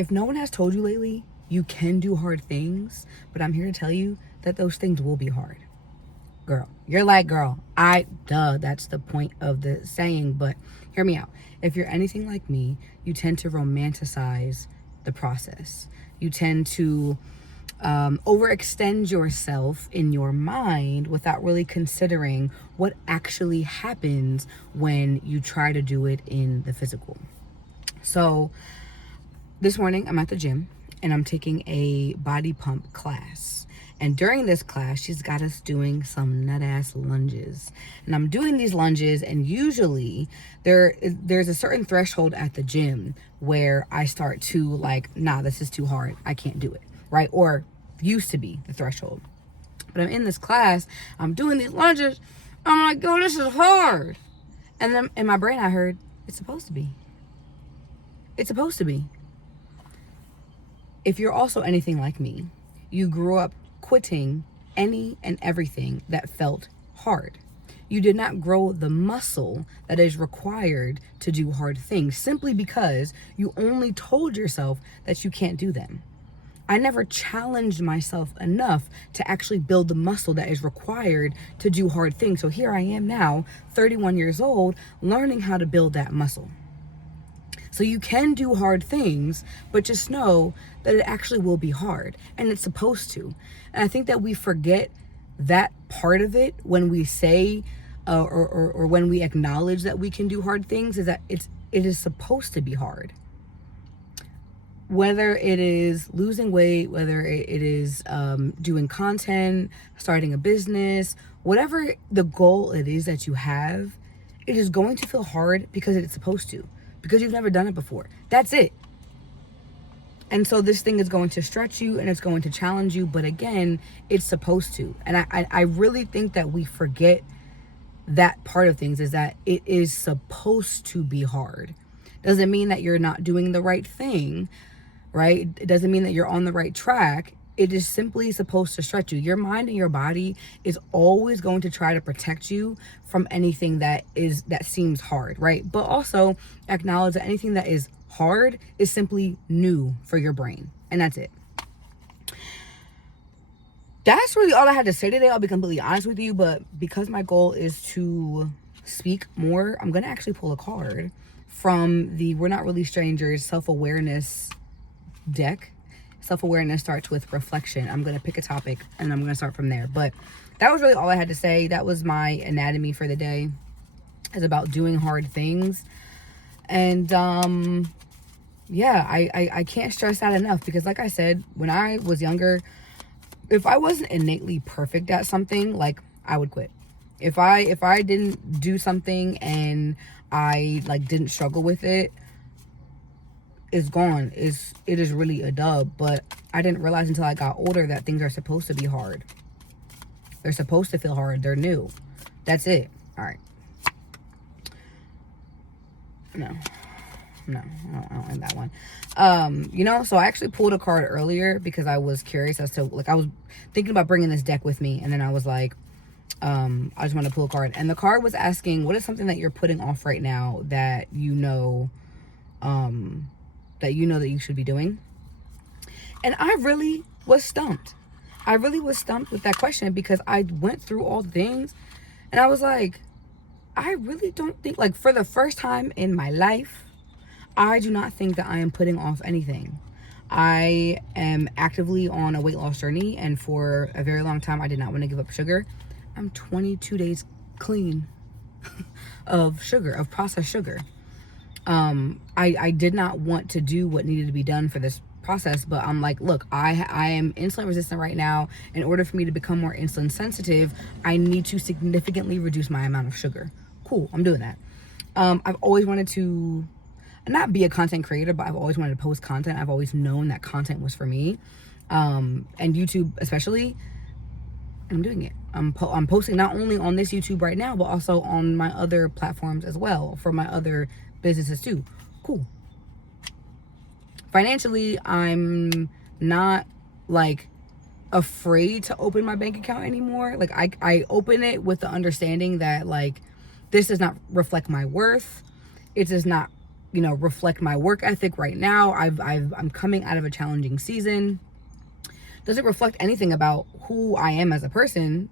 if no one has told you lately, you can do hard things, but I'm here to tell you that those things will be hard. Girl, you're like, girl, that's the point of the saying, but hear me out. If you're anything like me, you tend to romanticize the process. You tend to overextend yourself in your mind without really considering what actually happens when you try to do it in the physical. So this morning I'm at the gym and I'm taking a body pump class. And during this class, she's got us doing some nut ass lunges. And I'm doing these lunges, and usually there's a certain threshold at the gym where I start to like, nah, this is too hard. I can't do it, right? Or used to be the threshold. But I'm in this class, I'm doing these lunges. I'm like, yo, this is hard. And then in my brain, I heard, it's supposed to be. It's supposed to be. If you're also anything like me, you grew up quitting any and everything that felt hard. You did not grow the muscle that is required to do hard things simply because you only told yourself that you can't do them. I never challenged myself enough to actually build the muscle that is required to do hard things. So here I am now, 31 years old, learning how to build that muscle. So you can do hard things, but just know that it actually will be hard, and it's supposed to. And I think that we forget that part of it when we say or when we acknowledge that we can do hard things, is that it is supposed to be hard. Whether it is losing weight, whether it is doing content, starting a business, whatever the goal it is that you have, it is going to feel hard because it's supposed to. Because you've never done it before. That's it. And so this thing is going to stretch you and it's going to challenge you. But again, it's supposed to. And I really think that we forget that part of things, is that it is supposed to be hard. Doesn't mean that you're not doing the right thing, right? It doesn't mean that you're on the right track. It is simply supposed to stretch you. Your mind and your body is always going to try to protect you from anything that seems hard, right? But also acknowledge that anything that is hard is simply new for your brain. And that's it. That's really all I had to say today. I'll be completely honest with you, but because my goal is to speak more, I'm going to actually pull a card from the We're Not Really Strangers self-awareness deck. Self-awareness starts with reflection. I'm going to pick a topic and I'm going to start from there. But that was really all I had to say. That was my anatomy for the day. It's about doing hard things. And yeah, I can't stress that enough, because like I said, when I was younger, if I wasn't innately perfect at something, like, I would quit. If I didn't do something and I like didn't struggle with it, it's gone. It is really a dub. But I didn't realize until I got older that things are supposed to be hard. They're supposed to feel hard. They're new. That's it. All right. No, I don't like that one. So I actually pulled a card earlier because I was curious as to, like, I was thinking about bringing this deck with me, and then I was like, I just want to pull a card. And the card was asking, what is something that you're putting off right now that you know that you should be doing? And I really was stumped. I really was stumped with that question, because I went through all the things and I was like, I really don't think, like, for the first time in my life, I do not think that I am putting off anything. I am actively on a weight loss journey, and for a very long time, I did not want to give up sugar. I'm 22 days clean of sugar, of processed sugar. I did not want to do what needed to be done for this process, but I'm like, look, I am insulin resistant right now. In order for me to become more insulin sensitive, I need to significantly reduce my amount of sugar. Cool, I'm doing that. I've always wanted to not be a content creator, but I've always wanted to post content. I've always known that content was for me, and YouTube especially. And I'm doing it. I'm posting not only on this YouTube right now, but also on my other platforms as well, for my other businesses too. Cool. Financially, I'm not like afraid to open my bank account anymore. Like, I open it with the understanding that, like, this does not reflect my worth. It does not reflect my work ethic right now. I'm coming out of a challenging season. Doesn't reflect anything about who I am as a person.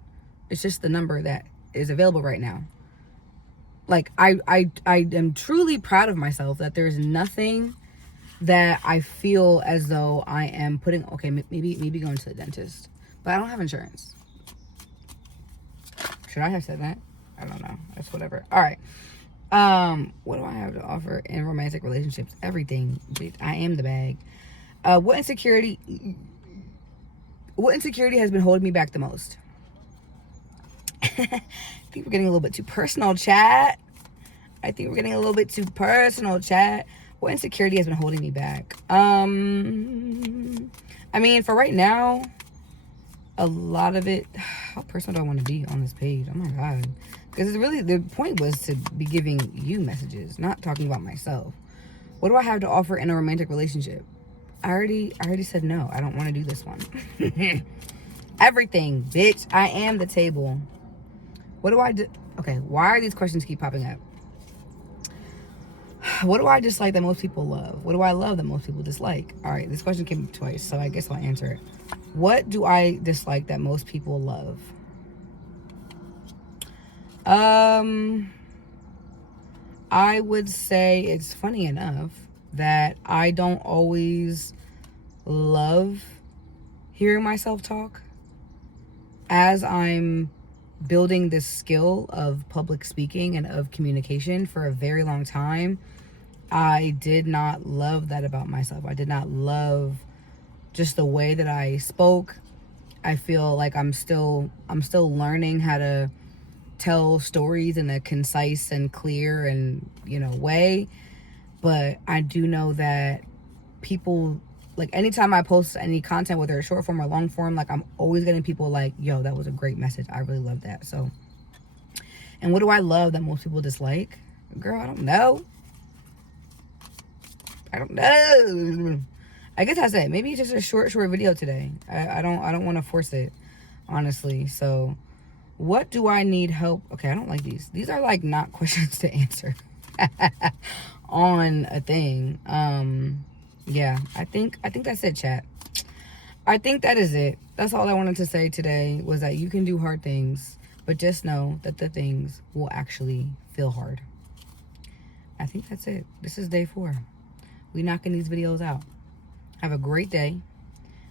It's just the number that is available right now. Like, I am truly proud of myself that there's nothing that I feel as though I am putting, okay, maybe going to the dentist, but I don't have insurance. Should I have said that? I don't know. That's whatever. All right. What do I have to offer in romantic relationships? Everything, bitch. I am the bag. What insecurity has been holding me back the most? I think we're getting a little bit too personal, chat. What insecurity has been holding me back? I mean, for right now, a lot of it, how personal do I want to be on this page? Oh my God. Because it's really, the point was to be giving you messages, not talking about myself. What do I have to offer in a romantic relationship? I already said no. I don't want to do this one. Everything, bitch. I am the table. What do I do? Okay, why are these questions keep popping up? What do I dislike that most people love? What do I love that most people dislike? All right, this question came up twice, so I guess I'll answer it. What do I dislike that most people love? I would say it's funny enough that I don't always love hearing myself talk. As I'm building this skill of public speaking and of communication for a very long time, I did not love that about myself. I did not love just the way that I spoke. I feel like I'm still learning how to tell stories in a concise and clear and way. But I do know that people, like, anytime I post any content, whether it's short form or long form, like, I'm always getting people like, yo, that was a great message. I really love that. So, and what do I love that most people dislike? Girl, I don't know. I guess that's it. Maybe it's just a short video today. I don't want to force it, honestly. So, what do I need help? Okay, I don't like these. These are like not questions to answer on a thing. Yeah, I think that's it, chat. I think that is it. That's all I wanted to say today, was that you can do hard things, but just know that the things will actually feel hard. I think that's it. This is day 4. We knocking these videos out. Have a great day.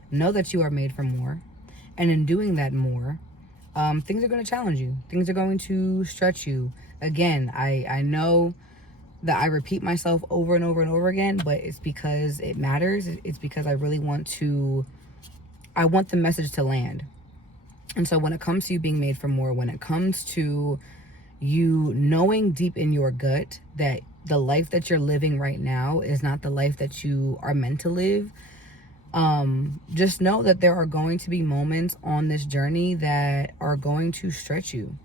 Know that you are made for more. And in doing that more, things are going to challenge you. Things are going to stretch you. Again, I know that I repeat myself over and over and over again, but it's because it matters. It's because I really want the message to land. And so when it comes to you being made for more, when it comes to you knowing deep in your gut that the life that you're living right now is not the life that you are meant to live, just know that there are going to be moments on this journey that are going to stretch you.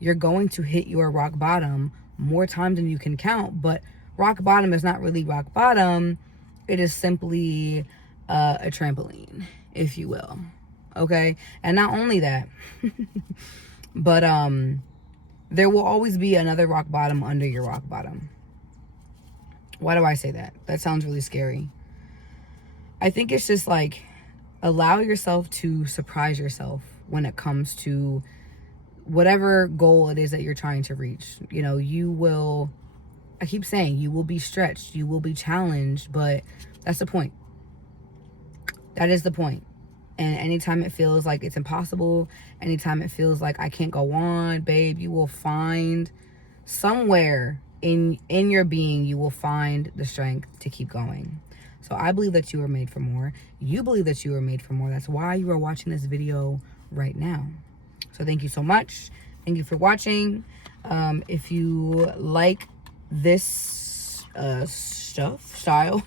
You're going to hit your rock bottom more times than you can count, but rock bottom is not really rock bottom. It is simply a trampoline, if you will. Okay? And not only that, but there will always be another rock bottom under your rock bottom. Why do I say that? That sounds really scary. I think it's just like, allow yourself to surprise yourself when it comes to whatever goal it is that you're trying to reach. You will, I keep saying, you will be stretched, you will be challenged, but that's the point. That is the point. And anytime it feels like it's impossible, anytime it feels like I can't go on, babe, you will find somewhere in your being, you will find the strength to keep going. So I believe that you are made for more. You believe that you are made for more. That's why you are watching this video right now. So thank you so much. Thank you for watching. If you like this style,